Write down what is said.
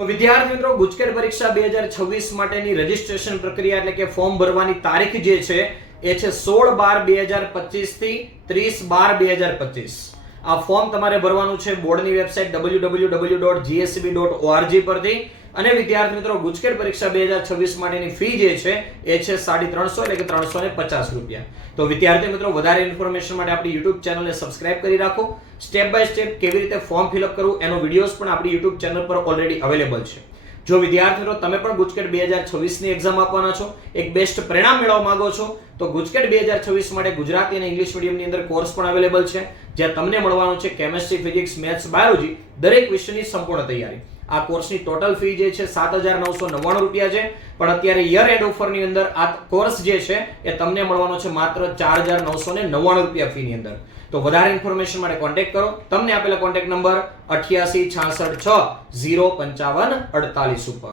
તો વિદ્યાર્થી મિત્રો, ગુજકેટ પરીક્ષા 2026 માટેની રજીસ્ટ્રેશન પ્રક્રિયા એટલે કે ફોર્મ ભરવાની તારીખ જે છે એ છે 16/12/2025 થી 30/12/2025. આ ફોર્મ તમારે ભરવાનું છે બોર્ડની વેબસાઇટ www.gscb.org પરથી. અને વિદ્યાર્થી મિત્રો, ગુજકેટ પરીક્ષા 2026 માટેની ફી જે છે એ છે 350 એટલે કે 350 રૂપિયા. તો વિદ્યાર્થી મિત્રો, વધારે ઇન્ફોર્મેશન માટે આપણી YouTube ચેનલને સબસ્ક્રાઇબ કરી રાખો. સ્ટેપ બાય સ્ટેપ કેવી રીતે ફોર્મ ફિલઅપ કરવું એનો વિડીયોઝ પણ આપણી YouTube ચેનલ પર ઓલરેડી અવેલેબલ છે. જો વિદ્યાર્થી મિત્રો તમે પણ ગુજકેટ 2026 ની એક્ઝામ આપવાના છો, એક બેસ્ટ પરિણામ મેળવવા માંગો છો, તો ગુજકેટ 2026 માટે ગુજરાતી અને ઇંગ્લિશ મીડિયમની અંદર કોર્સ પણ અવેલેબલ છે, જ્યાં તમને મળવાનું છે કેમેસ્ટ્રી, ફિઝિક્સ, મેથ્સ, બાયોલોજી દરેક વિષયની સંપૂર્ણ તૈયારી. આ કોર્સની ટોટલ ફી જે છે 7,999 રૂપિયા છે, પણ અત્યારે યર એન્ડ ઓફરની અંદર આ કોર્સ જે છે એ તમને મળવાનો છે માત્ર 4,999 રૂપિયા ફીની અંદર. તો વધારે ઇન્ફોર્મેશન માટે કોન્ટેક્ટ કરો. તમને આપેલા કોન્ટેક્ટ નંબર 88 66 6 055 48 ઉપર.